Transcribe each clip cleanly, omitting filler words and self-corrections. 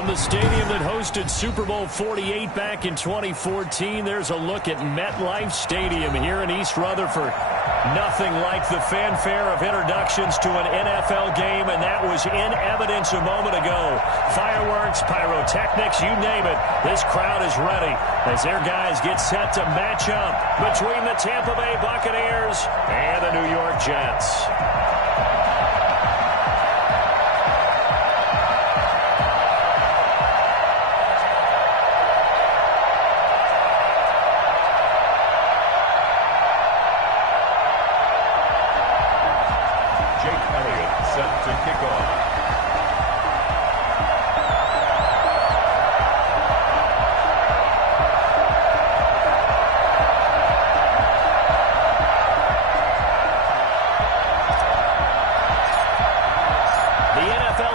From the stadium that hosted Super Bowl 48 back in 2014, there's a look at MetLife Stadium here in East Rutherford. Nothing like the fanfare of introductions to an NFL game, and that was in evidence a moment ago. Fireworks, pyrotechnics, you name it. This crowd is ready as their guys get set to match up between the Tampa Bay Buccaneers and the New York Jets.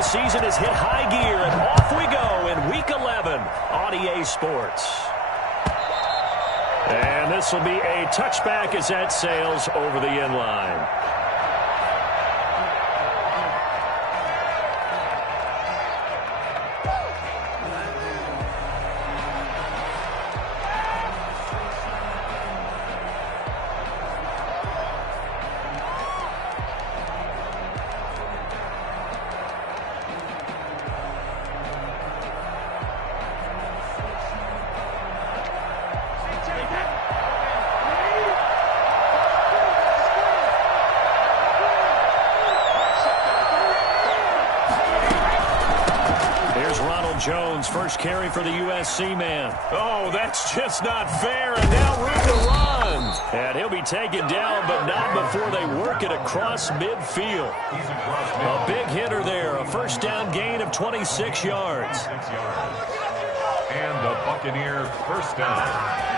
Season has hit high gear, and off we go in Week 11 on EA Sports. And this will be a touchback as that sails over the end line. Jones, first carry for the USC man. Oh, that's just not fair, and now room to run. And he'll be taken down, but not before they work it across midfield. A big hitter there, a first down gain of 26 yards. And the Buccaneer first down.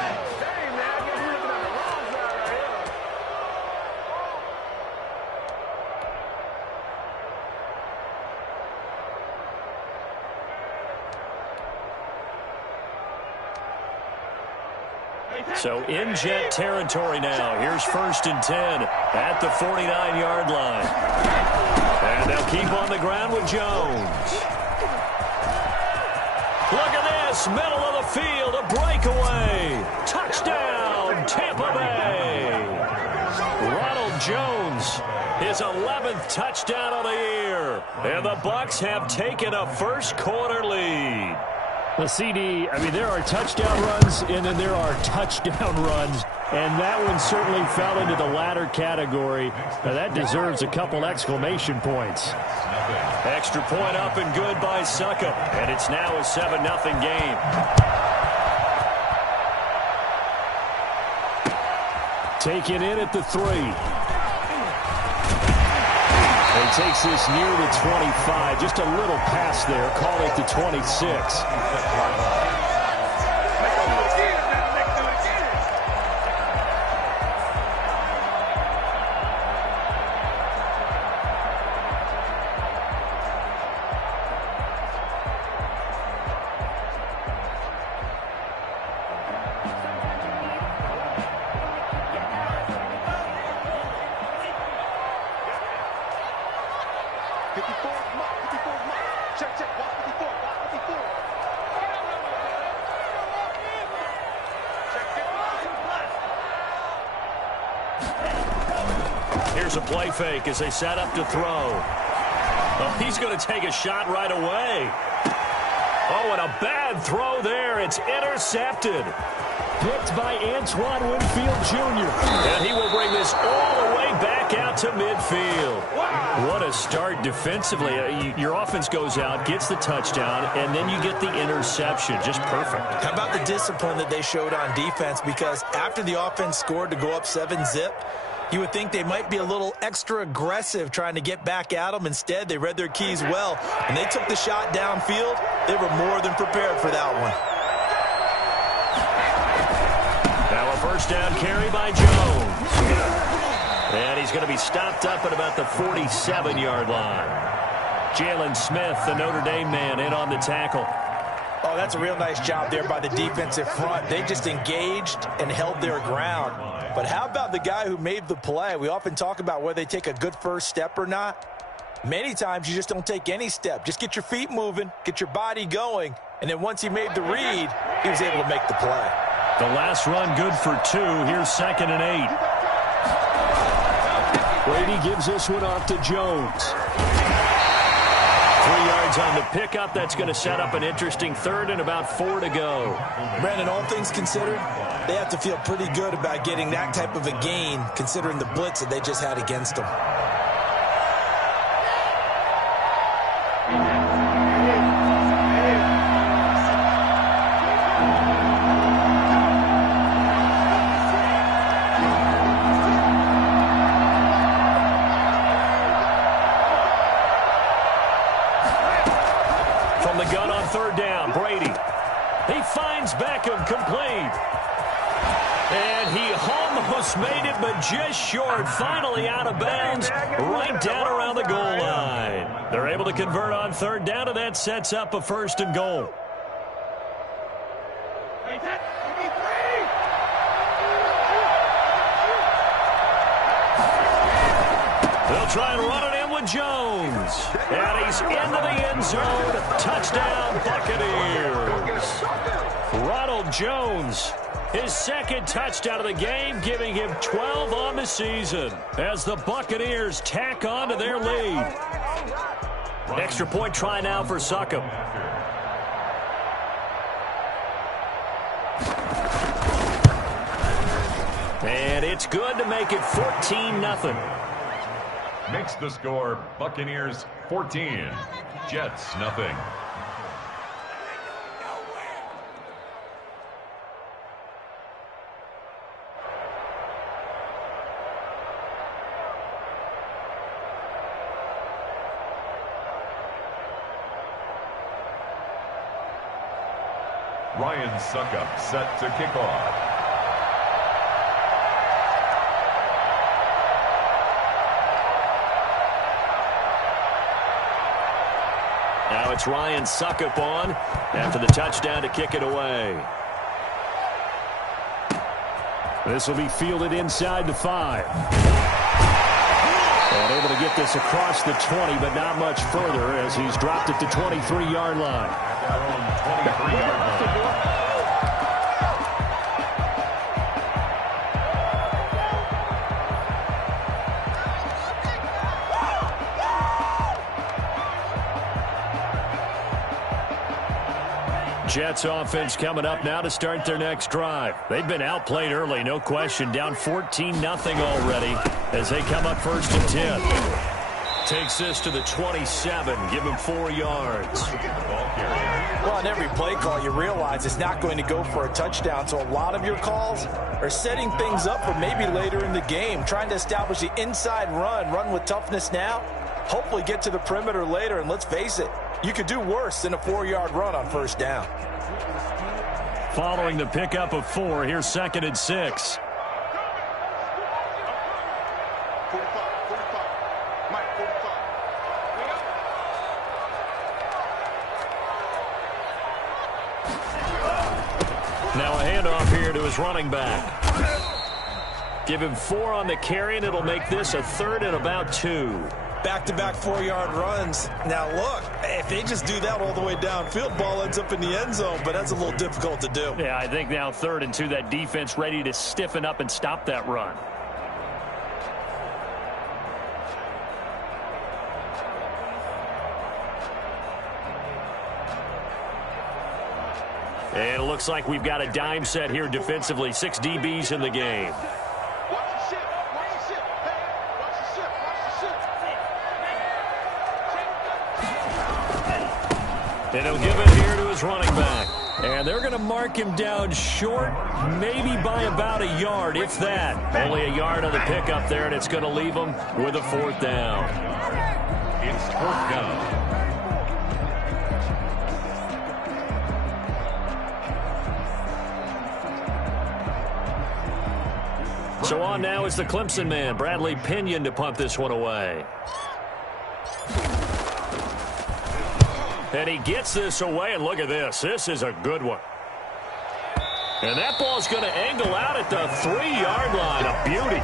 So in Jet territory now. Here's 1st and 10 at the 49-yard line. And they'll keep on the ground with Jones. Look at this, middle of the field, a breakaway. Touchdown, Tampa Bay. Ronald Jones, his 11th touchdown of the year. And the Bucs have taken a first-quarter lead. The CD, I mean, there are touchdown runs, and then there are touchdown runs, and that one certainly fell into the latter category. Now, that deserves a couple exclamation points. Extra point up and good by Suckup, and it's now a 7-0 game. Taken in at the 3. He takes this near the 25. Just a little pass there. Call it the 26. Here's a play fake as they set up to throw. Oh, he's going to take a shot right away. Oh, and a bad throw there. It's intercepted. Picked by Antoine Winfield Jr. And he will bring this all the way back out to midfield. What a start defensively. Your offense goes out, gets the touchdown, and then you get the interception. Just perfect. How about the discipline that they showed on defense? Because after the offense scored to go up 7-zip, you would think they might be a little extra aggressive trying to get back at them. Instead, they read their keys well, and they took the shot downfield. They were more than prepared for that one. Now a first down carry by Jones. And he's going to be stopped up at about the 47-yard line. Jalen Smith, the Notre Dame man, in on the tackle. Oh, that's a real nice job there by the defensive front. They just engaged and held their ground. But how about the guy who made the play? We often talk about whether they take a good first step or not. Many times you just don't take any step. Just get your feet moving, get your body going, and then once he made the read, he was able to make the play. The last run good for 2. Here's 2nd and 8. Brady gives this one off to Jones. 3 yards on the pickup. That's going to set up an interesting 3rd and about 4 to go. Brandon, all things considered, they have to feel pretty good about getting that type of a gain considering the blitz that they just had against them. From the gun on 3rd down, Brady. He finds Beckham, complete. And he almost made it, but just short. Finally out of bounds, right down around the goal line. They're able to convert on 3rd down, and that sets up a 1st and goal. They'll try and run it in with Jones. And he's into the end zone. Touchdown, Buccaneers. Ronald Jones, his 2nd touchdown of the game, giving him 12 on the season as the Buccaneers tack on to their lead. Extra point try now for Succop. And it's good to make it 14-0. Makes the score Buccaneers 14, Jets nothing. Ryan Succop set to kick off. Now it's Ryan Succop on after the touchdown to kick it away. This will be fielded inside the 5. And able to get this across the 20, but not much further as he's dropped it to 23-yard line. 23-yard line. Jets offense coming up now to start their next drive. They've been outplayed early, no question. Down 14-0 already as they come up 1st and 10. Takes this to the 27. Give him 4 yards. Well, on every play call, you realize it's not going to go for a touchdown. So a lot of your calls are setting things up for maybe later in the game, trying to establish the inside run with toughness now, hopefully get to the perimeter later. And let's face it, you could do worse than a 4-yard run on 1st down. Following the pickup of 4, here's 2nd and 6. Now a handoff here to his running back. Give him 4 on the carry, and it'll make this a 3rd and about 2. Back-to-back 4-yard runs. Now, look, if they just do that all the way downfield, ball ends up in the end zone, but that's a little difficult to do. Yeah, I think now 3rd and 2, that defense ready to stiffen up and stop that run. And it looks like we've got a dime set here defensively. 6 DBs in the game. And he'll give it here to his running back. And they're going to mark him down short, maybe by about a yard, if that. Only a yard on the pickup there, and it's going to leave him with a 4th down. It's 4th down. So on now is the Clemson man, Bradley Pinion, to punt this one away. And he gets this away, and look at this. This is a good one. And that ball's going to angle out at the 3-yard line. A beauty.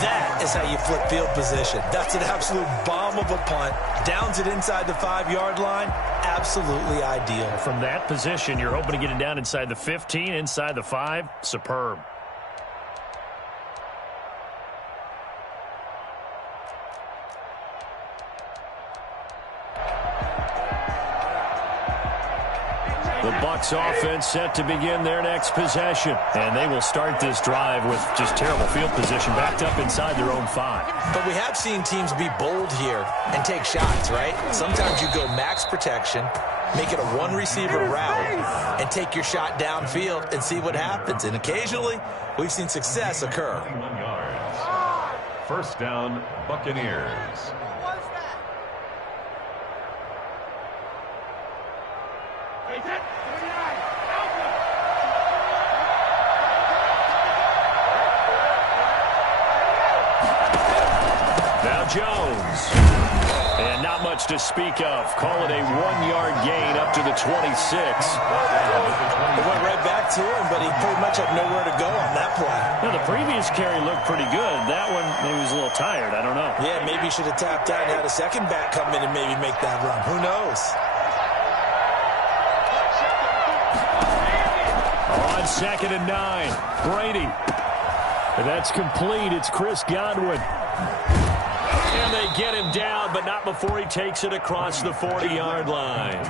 That is how you flip field position. That's an absolute bomb of a punt. Downs it inside the 5-yard line. Absolutely ideal. From that position, you're hoping to get it down inside the 15, inside the 5. Superb. The Bucs offense set to begin their next possession. And they will start this drive with just terrible field position, backed up inside their own 5. But we have seen teams be bold here and take shots, right? Sometimes you go max protection, make it a one-receiver route, and take your shot downfield and see what happens. And occasionally, we've seen success occur. 21 yards. First down, Buccaneers. Now Jones. And not much to speak of. Call it a 1-yard gain up to the 26. It went right back to him, but he pretty much had nowhere to go on that play. Now, the previous carry looked pretty good. That one, maybe he was a little tired. I don't know. Yeah, maybe he should have tapped out and had a second back come in and maybe make that run. Who knows? On 2nd and 9, Brady. And that's complete. It's Chris Godwin. And they get him down, but not before he takes it across the 40-yard line.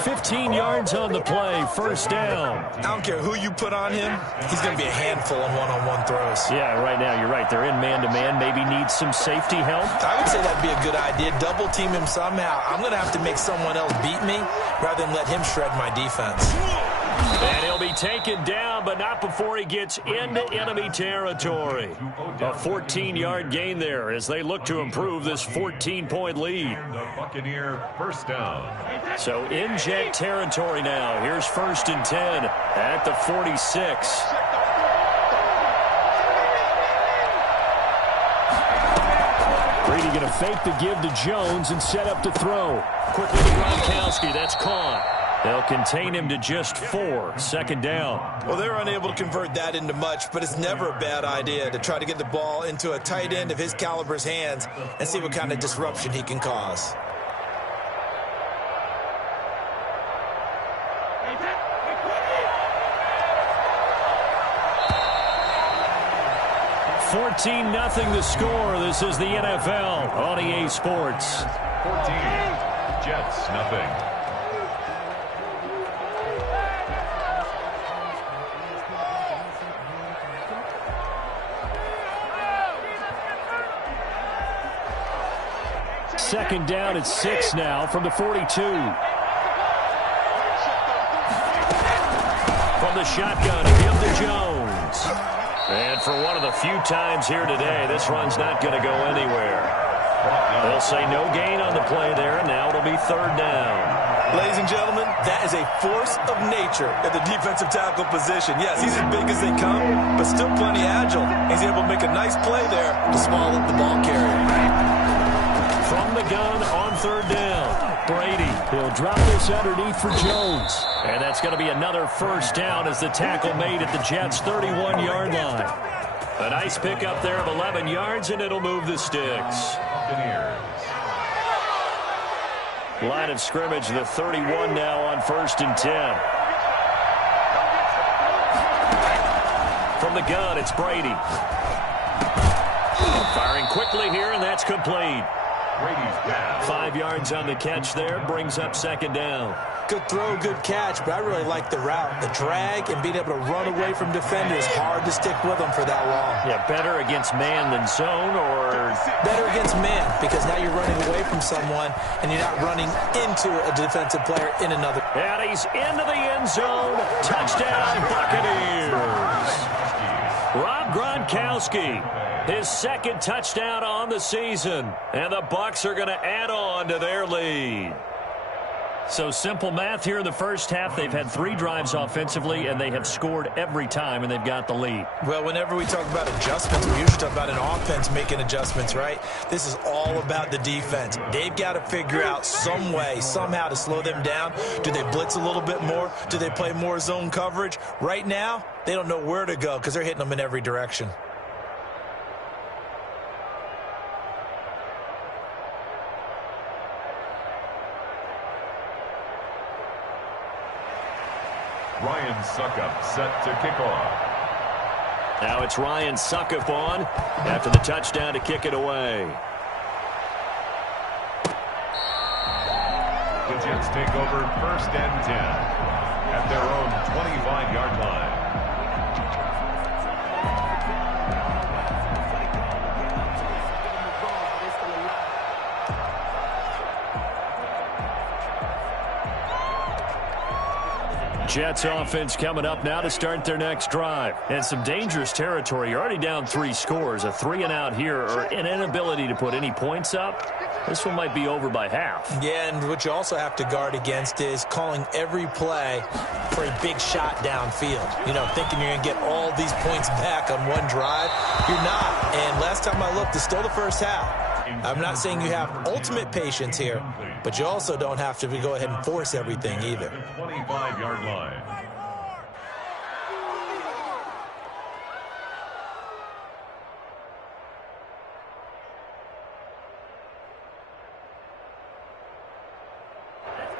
15 yards on the play, first down. I don't care who you put on him. He's going to be a handful on one-on-one throws. Yeah, right now you're right. They're in man-to-man. Maybe needs some safety help. I would say that'd be a good idea. Double team him somehow. I'm going to have to make someone else beat me rather than let him shred my defense. And he'll be taken down, but not before he gets into enemy territory. A 14-yard gain there as they look to improve this 14-point lead. The Buccaneer first down. So in Jet territory now. Here's 1st and 10 at the 46. Brady going to fake the give to Jones and set up to throw. Quickly to Gronkowski. That's caught. They'll contain him to just 4. 2nd down. Well, they're unable to convert that into much, but it's never a bad idea to try to get the ball into a tight end of his caliber's hands and see what kind of disruption he can cause. $14-0 the score. This is the NFL on EA Sports. 14. Jets, nothing. Second down at 6 now from the 42. From the shotgun, a give to Jones. And for one of the few times here today, this run's not going to go anywhere. They'll say no gain on the play there, and now it'll be 3rd down. Ladies and gentlemen, that is a force of nature at the defensive tackle position. Yes, he's as big as they come, but still plenty agile. He's able to make a nice play there to swallow up the ball carrier. From the gun on 3rd down, Brady. He'll drop this underneath for Jones. And that's going to be another first down as the tackle made at the Jets' 31-yard line. A nice pickup there of 11 yards, and it'll move the sticks. Buccaneers. Line of scrimmage, the 31 now on 1st and 10. From the gun, it's Brady. Firing quickly here, and that's complete. Brady's pass. 5 yards on the catch there, brings up 2nd down. Good throw, good catch, but I really like the route. The drag and being able to run away from defenders, hard to stick with them for that long. Yeah, better against man than zone, or better against man, because now you're running away from someone and you're not running into a defensive player in another. And he's into the end zone. Touchdown, Buccaneers. Rob Gronkowski, his 2nd touchdown on the season. And the Bucs are going to add on to their lead. So simple math here in the first half. They've had 3 drives offensively, and they have scored every time, and they've got the lead. Well, whenever we talk about adjustments, we usually talk about an offense making adjustments, right? This is all about the defense. They've got to figure out some way, somehow to slow them down. Do they blitz a little bit more? Do they play more zone coverage? Right now, they don't know where to go because they're hitting them in every direction. Suckup set to kick off. Now it's Ryan Suckup on after the touchdown to kick it away. The Jets take over 1st and 10 at their own 25-yard line. Jets offense coming up now to start their next drive. And some dangerous territory. You're already down 3 scores. A 3-and-out here or an inability to put any points up. This one might be over by half. Yeah, and what you also have to guard against is calling every play for a big shot downfield. You know, thinking you're going to get all these points back on one drive. You're not. And last time I looked, it's still the first half. I'm not saying you have ultimate patience here, but you also don't have to go ahead and force everything either. 25-yard line.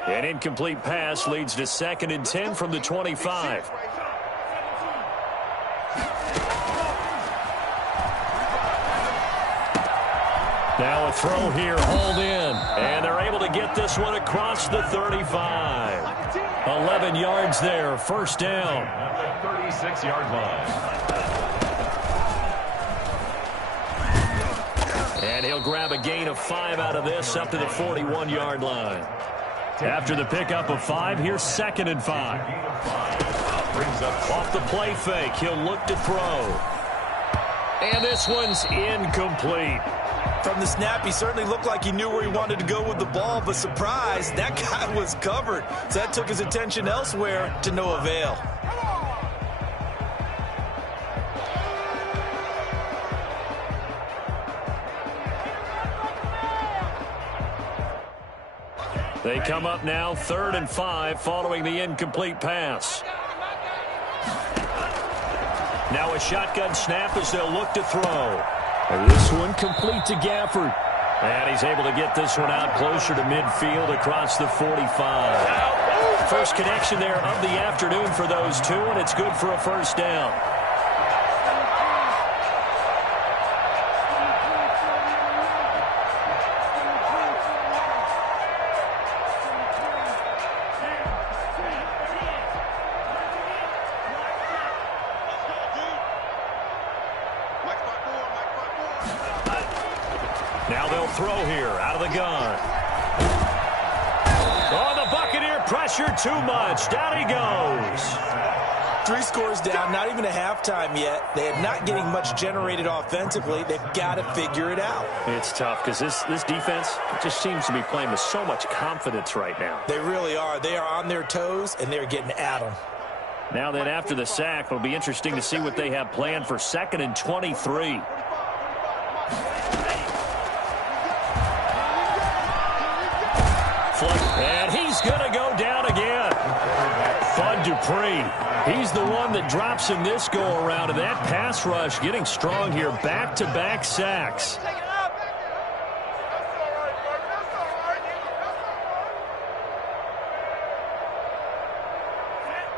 An incomplete pass leads to 2nd and 10 from the 25. Now a throw here, hauled in. And they're able to get this one across the 35. 11 yards there, 1st down. At the 36-yard line. And he'll grab a gain of 5 out of this up to the 41-yard line. After the pickup of 5, here's 2nd and 5. Brings up Off the play fake, he'll look to throw. And this one's incomplete. From the snap, he certainly looked like he knew where he wanted to go with the ball, but surprise, that guy was covered. So that took his attention elsewhere to no avail. They come up now 3rd and 5 following the incomplete pass. Now a shotgun snap as they'll look to throw. And this one complete to Gafford. And he's able to get this one out closer to midfield across the 45. First connection there of the afternoon for those two, and it's good for a 1st down. Now they'll throw here out of the gun. Oh, the Buccaneer pressure too much. Down he goes. 3 scores down, not even a halftime yet. They are not getting much generated offensively. They've got to figure it out. It's tough because this defense just seems to be playing with so much confidence right now. They really are. They are on their toes, and they're getting at them. Now then, after the sack, it'll be interesting to see what they have planned for 2nd and 23. And he's going to go down again. Bud Dupree, he's the one that drops in this go-around, and that pass rush getting strong here. Back-to-back sacks.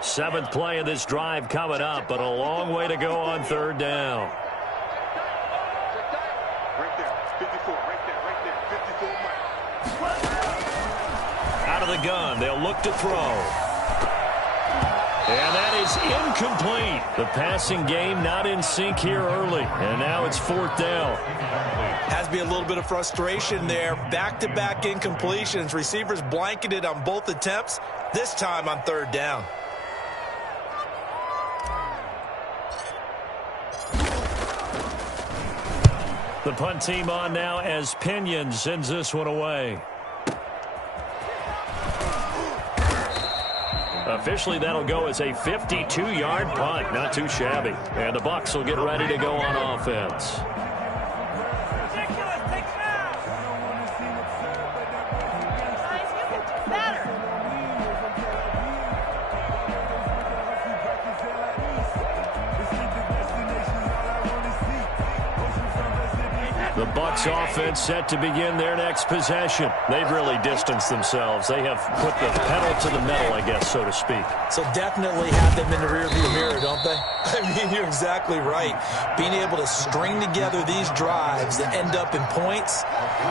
Seventh play of this drive coming up, but a long way to go on 3rd down. Out of the gun, they'll look to throw. And that is incomplete. The passing game not in sync here early, and now it's 4th down. Has to be a little bit of frustration there. Back-to-back incompletions. Receivers blanketed on both attempts, this time on 3rd down. The punt team on now as Pinion sends this one away. Officially, that'll go as a 52-yard punt. Not too shabby. And the Bucs will get ready to go on offense. The Bucs offense set to begin their next possession. They've really distanced themselves. They have put the pedal to the metal, I guess, so to speak. So definitely have them in the rearview mirror, don't they? I mean, you're exactly right. Being able to string together these drives that end up in points,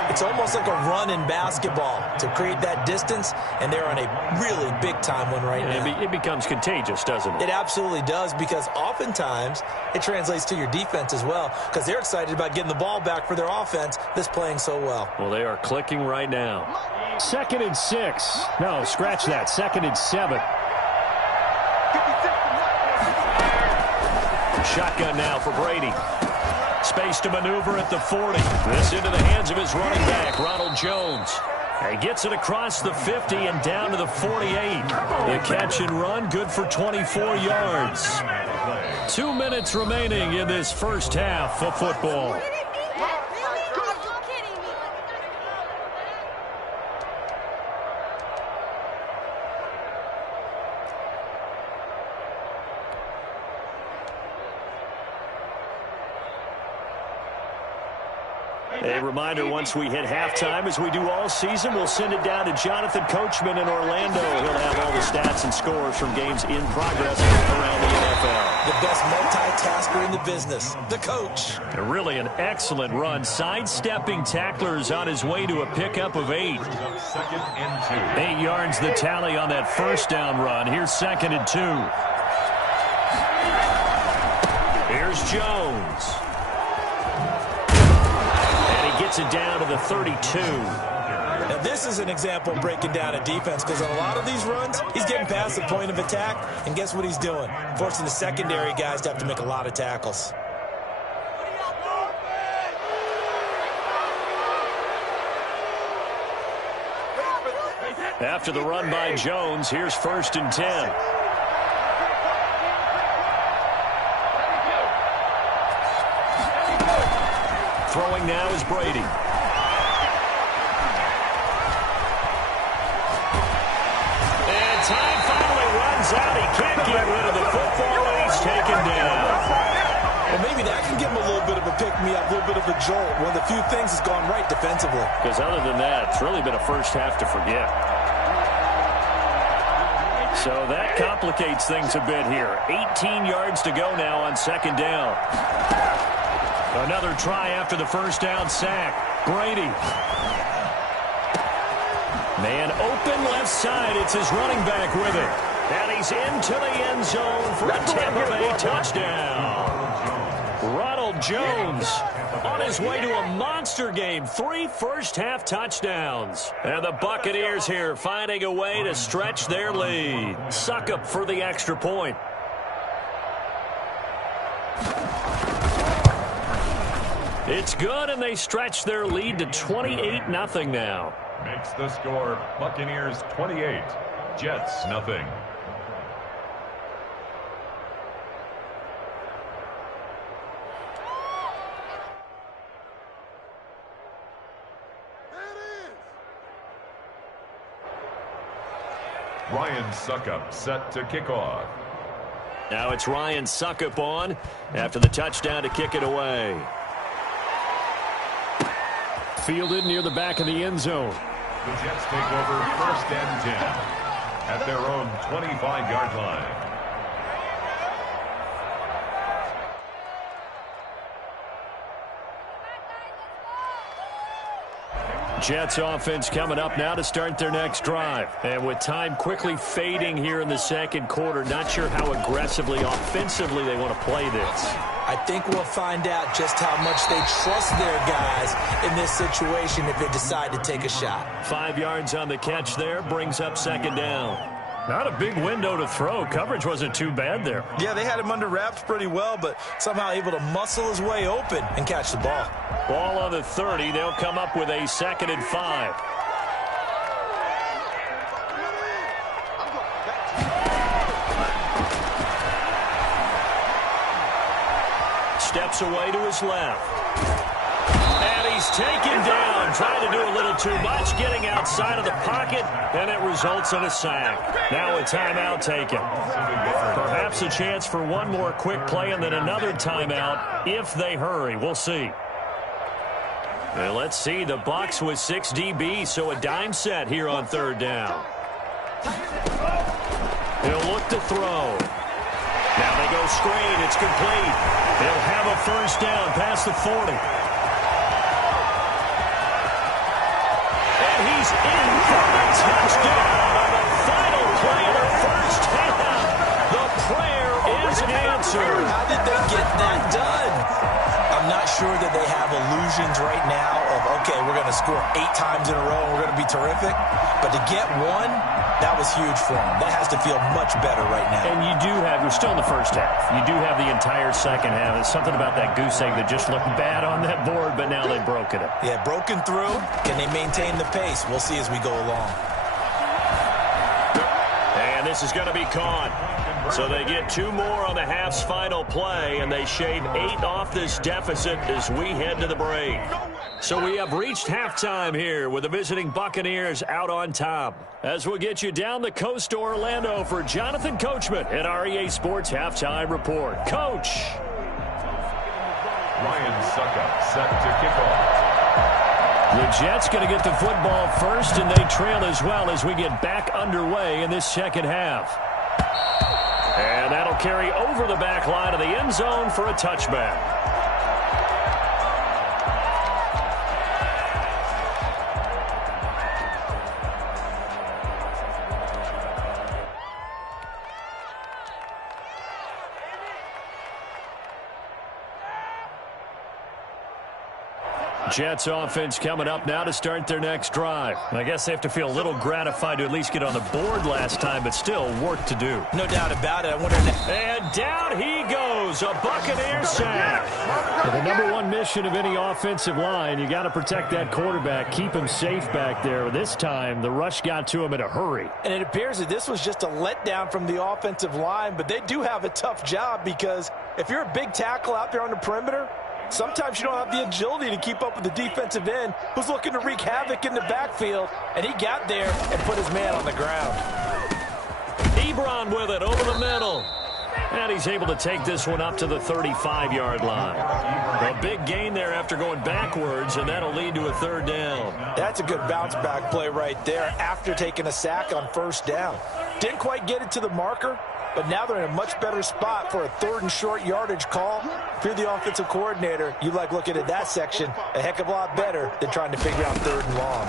it's almost like a run in basketball to create that distance, and they're on a really big-time one right now. It becomes contagious, doesn't it? It absolutely does, because oftentimes it translates to your defense as well, because they're excited about getting the ball back for their offense that's playing so well. Well, they are clicking right now. 2nd and 6. No, scratch that. 2nd and 7. Shotgun now for Brady. Space to maneuver at the 40. This into the hands of his running back, Ronald Jones. He gets it across the 50 and down to the 48. The catch and run, good for 24 yards. 2 minutes remaining in this first half of football. A reminder, once we hit halftime, as we do all season, we'll send it down to Jonathan Coachman in Orlando. He'll have all the stats and scores from games in progress around the NFL. The best multitasker in the business, the coach. Really an excellent run, sidestepping tacklers on his way to a pickup of 8. 8 yards the tally on that first down run. Here's 2nd and 2. Here's Jones. Gets it down to the 32. Now, this is an example of breaking down a defense, because on a lot of these runs, he's getting past the point of attack, and guess what he's doing? Forcing the secondary guys to have to make a lot of tackles. After the run by Jones, here's 1st and 10. Throwing now is Brady. And time finally runs out. He can't get rid of the football, and he's taken down. Well, maybe that can give him a little bit of a pick-me-up, a little bit of a jolt. One of the few things that's gone right defensively. Because other than that, it's really been a first half to forget. So that complicates things a bit here. 18 yards to go now on 2nd down. Another try after the first down sack. Brady. Man open left side. It's his running back with it. And he's into the end zone for a Tampa Bay touchdown. Ronald Jones on his way to a monster game. 3 first-half touchdowns. And the Buccaneers here finding a way to stretch their lead. Succop for the extra point. It's good, and they stretch their lead to 28-0 now. Makes the score Buccaneers 28, Jets 0. Ryan Succop set to kick off. Now it's Ryan Succop on after the touchdown to kick it away. Fielded near the back of the end zone. The Jets take over 1st and 10 at their own 25-yard line. Jets offense coming up now to start their next drive. And with time quickly fading here in the 2nd quarter, not sure how aggressively, offensively they want to play this. I think we'll find out just how much they trust their guys in this situation if they decide to take a shot. 5 yards on the catch there, brings up 2nd down. Not a big window to throw. Coverage wasn't too bad there. Yeah, they had him under wraps pretty well, but somehow able to muscle his way open and catch the ball. Ball on the 30. They'll come up with a 2nd and 5. Steps away to his left. And he's taken down, trying to do a little too much, getting outside of the pocket, and it results in a sack. Now a timeout taken. Perhaps a chance for one more quick play and then another timeout if they hurry. We'll see. And let's see, the Bucs with 6 DBs, so a dime set here on third down. He'll look to throw. Now they go screen. It's complete. They'll have a first down past the 40. And he's in for the touchdown on the final play of the first half. The prayer is answered. How did they get that done? I'm not sure that they have illusions right now of, okay, we're going to score 8 times in a row and we're going to be terrific. But to get one, that was huge for them. That has to feel much better right now. And you do have, we're still in the first half. You do have the entire second half. There's something about that goose egg that just looked bad on that board, but now they've broken it. Yeah, broken through. Can they maintain the pace? We'll see as we go along. And this is going to be caught. So they get 2 more on the half's final play, and they shave 8 off this deficit as we head to the break. So we have reached halftime here with the visiting Buccaneers out on top. As we'll get you down the coast to Orlando for Jonathan Coachman at our EA Sports Halftime Report. Coach. Ryan Suckup set to kick off. The Jets going to get the football first, and they trail as well as we get back underway in this second half. And that'll carry over the back line of the end zone for a touchback. Jets offense coming up now to start their next drive. I guess they have to feel a little gratified to at least get on the board last time, but still work to do. No doubt about it. I wonder. And down he goes, a Buccaneer sack. Well, the number one mission of any offensive line, you got to protect that quarterback, keep him safe back there. This time, the rush got to him in a hurry. And it appears that this was just a letdown from the offensive line, but they do have a tough job because if you're a big tackle out there on the perimeter, sometimes you don't have the agility to keep up with the defensive end who's looking to wreak havoc in the backfield, and he got there and put his man on the ground. Ebron with it over the middle. And he's able to take this one up to the 35-yard line. A big gain there after going backwards, and that'll lead to a third down. That's a good bounce-back play right there after taking a sack on first down. Didn't quite get it to the marker, but now they're in a much better spot for a 3rd and short yardage call. If you're the offensive coordinator, you like looking at that section a heck of a lot better than trying to figure out 3rd and long.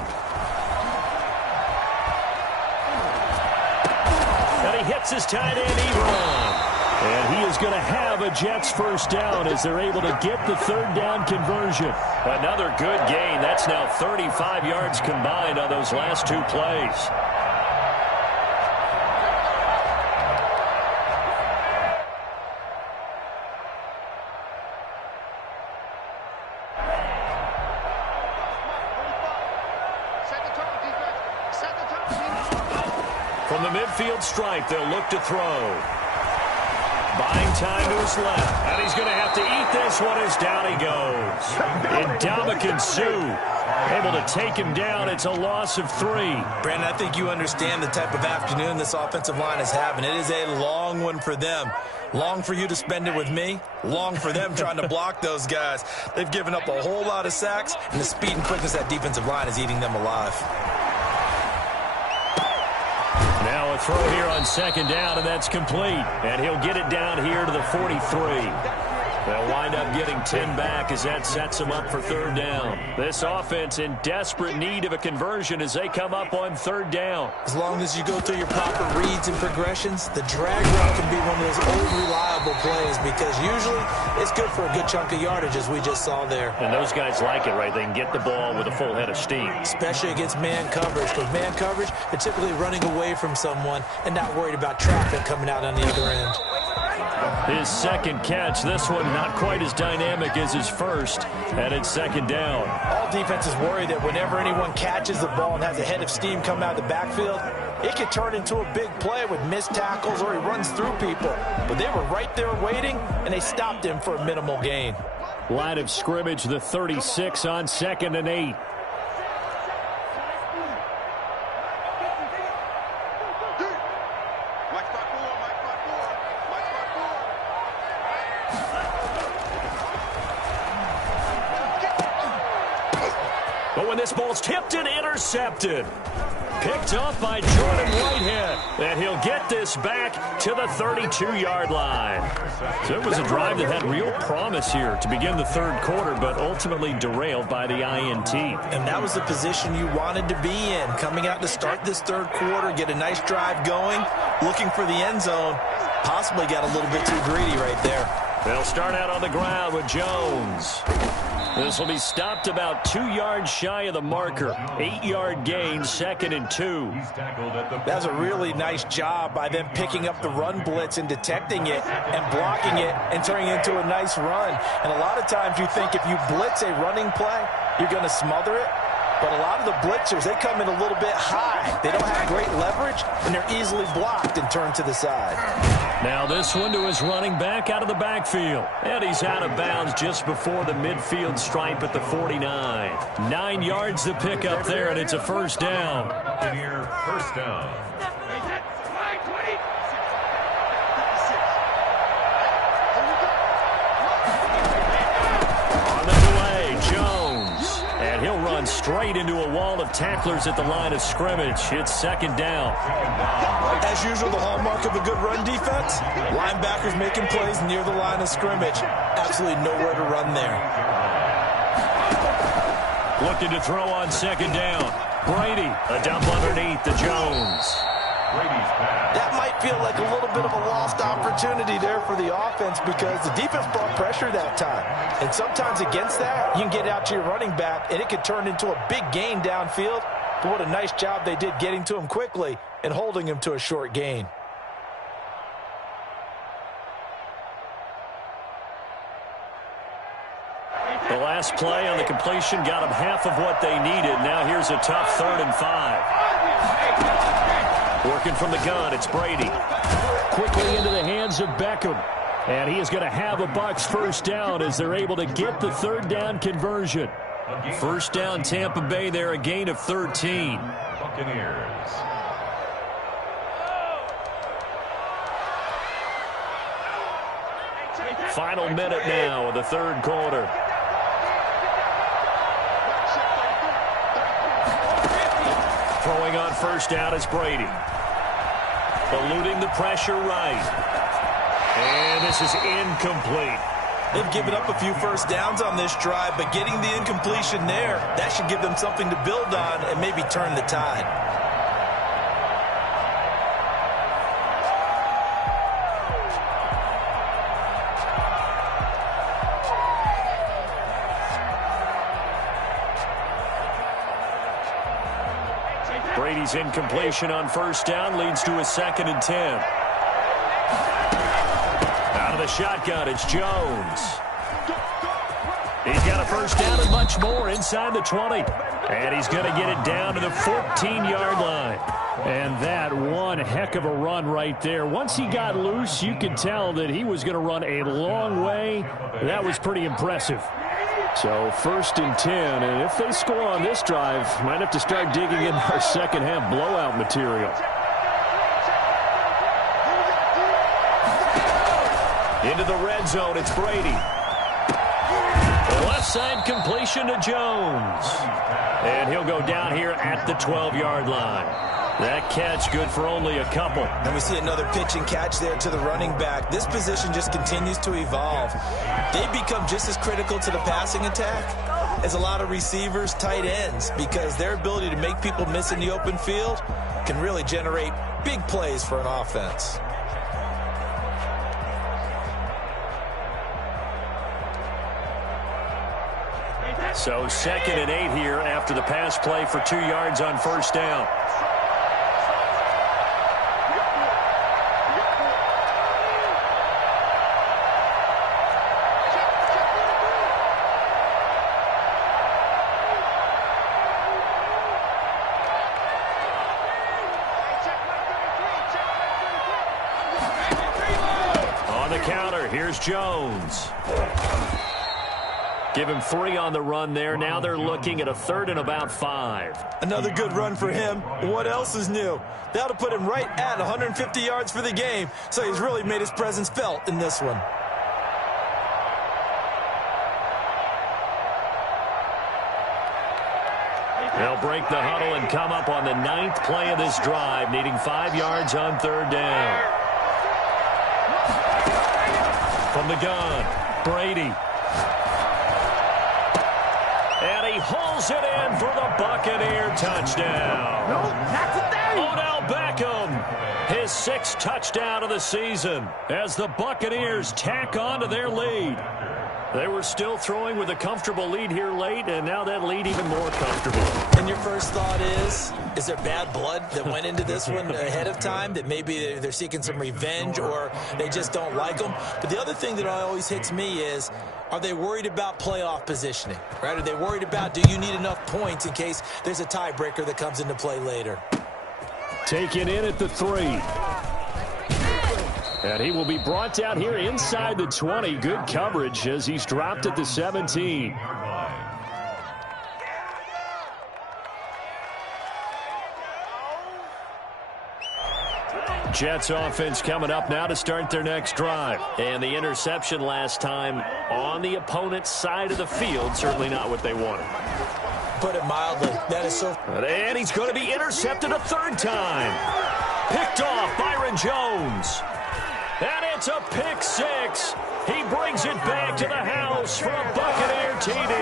And he hits his tight end, Ebron. And he is going to have a Jets first down as they're able to get the 3rd down conversion. Another good gain. That's now 35 yards combined on those last 2 plays. From the midfield stripe, they'll look to throw. Buying time to his left. And he's going to have to eat this one as down he goes. And Ndamukong Suh able to take him down. It's a loss of 3. Brandon, I think you understand the type of afternoon this offensive line is having. It is a long one for them. Long for you to spend it with me. Long for them trying to block those guys. They've given up a whole lot of sacks, and the speed and quickness of that defensive line is eating them alive. Now a throw here on 2nd down, and that's complete. And he'll get it down here to the 43. They'll wind up getting 10 back as that sets them up for 3rd down. This offense in desperate need of a conversion as they come up on 3rd down. As long as you go through your proper reads and progressions, the drag route can be one of those old reliable plays because usually it's good for a good chunk of yardage as we just saw there. And those guys like it, right? They can get the ball with a full head of steam. Especially against man coverage. Because man coverage, they're typically running away from someone and not worried about traffic coming out on the other end. His 2nd catch, this one not quite as dynamic as his first, and it's 2nd down. All defenses worry that whenever anyone catches the ball and has a head of steam come out of the backfield, it can turn into a big play with missed tackles or he runs through people. But they were right there waiting, and they stopped him for a minimal gain. Line of scrimmage, the 36 on 2nd and 8. when this ball's tipped and intercepted. Picked off by Jordan Whitehead. And he'll get this back to the 32-yard line. So it was a drive that had real promise here to begin the third quarter, but ultimately derailed by the INT. And that was the position you wanted to be in. Coming out to start this third quarter, get a nice drive going, looking for the end zone. Possibly got a little bit too greedy right there. They'll start out on the ground with Jones. This will be stopped about 2 yards shy of the marker. 8-yard gain, 2nd and 2. That's a really nice job by them picking up the run blitz and detecting it and blocking it and turning it into a nice run. And a lot of times you think if you blitz a running play, you're going to smother it. But a lot of the blitzers, they come in a little bit high. They don't have great leverage, and they're easily blocked and turned to the side. Now this one to his running back out of the backfield. And he's out of bounds just before the midfield stripe at the 49. 9 yards to pick up there, and it's a first down. First down. On the delay, Jones. And he'll run straight into a wall of tacklers at the line of scrimmage. It's 2nd down. As usual, the hallmark of a good run defense, linebackers making plays near the line of scrimmage. Absolutely nowhere to run there. Looking to throw on 2nd down. Brady, a dump underneath to Jones. That might feel like a little bit of a lost opportunity there for the offense because the defense brought pressure that time. And sometimes against that, you can get out to your running back, and it could turn into a big gain downfield. But what a nice job they did getting to him quickly and holding him to a short gain. The last play on the completion got them half of what they needed. Now here's a tough 3rd and 5. Working from the gun, it's Brady. Quickly into the hands of Beckham. And he is going to have a Bucs first down as they're able to get the 3rd down conversion. First down, Tampa Bay there, a gain of 13. Buccaneers. Final minute now of the third quarter. Throwing on first down is Brady. Eluding the pressure right. And this is incomplete. They've given up a few first downs on this drive, but getting the incompletion there, that should give them something to build on and maybe turn the tide. Brady's incompletion on first down leads to a 2nd and 10. Out of the shotgun, it's Jones. He's got a first down and much more inside the 20. And he's going to get it down to the 14-yard line. And that one heck of a run right there. Once he got loose, you could tell that he was going to run a long way. That was pretty impressive. So 1st and 10, and if they score on this drive, might have to start digging in our second half blowout material. Into the red zone, it's Brady. Left side completion to Jones. And he'll go down here at the 12-yard line. That catch good for only a couple. And we see another pitch and catch there to the running back. This position just continues to evolve. They become just as critical to the passing attack as a lot of receivers, tight ends, because their ability to make people miss in the open field can really generate big plays for an offense. So 2nd and 8 here after the pass play for 2 yards on first down. On the counter, here's Jones. Give him 3 on the run there. Now they're looking at a 3rd and about 5. Another good run for him. What else is new? That'll put him right at 150 yards for the game, so he's really made his presence felt in this one. They'll break the huddle and come up on the 9th play of this drive, needing 5 yards on 3rd down. From the gun, Brady. And he hauls it in for the Buccaneer touchdown. Odell Beckham, his 6th touchdown of the season as the Buccaneers tack on to their lead. They were still throwing with a comfortable lead here late, and now that lead even more comfortable. And your first thought is there bad blood that went into this one ahead of time, that maybe they're seeking some revenge or they just don't like them? But the other thing that always hits me is, are they worried about playoff positioning? Right? Are they worried about, do you need enough points in case there's a tiebreaker that comes into play later? Taken in at the 3. And he will be brought down here inside the 20. Good coverage as he's dropped at the 17. Jets offense coming up now to start their next drive. And the interception last time on the opponent's side of the field, certainly not what they wanted. Put it mildly. That is so... And he's going to be intercepted a 3rd time. Picked off Byron Jones. And it's a pick 6. He brings it back to the house for a Buccaneer TD.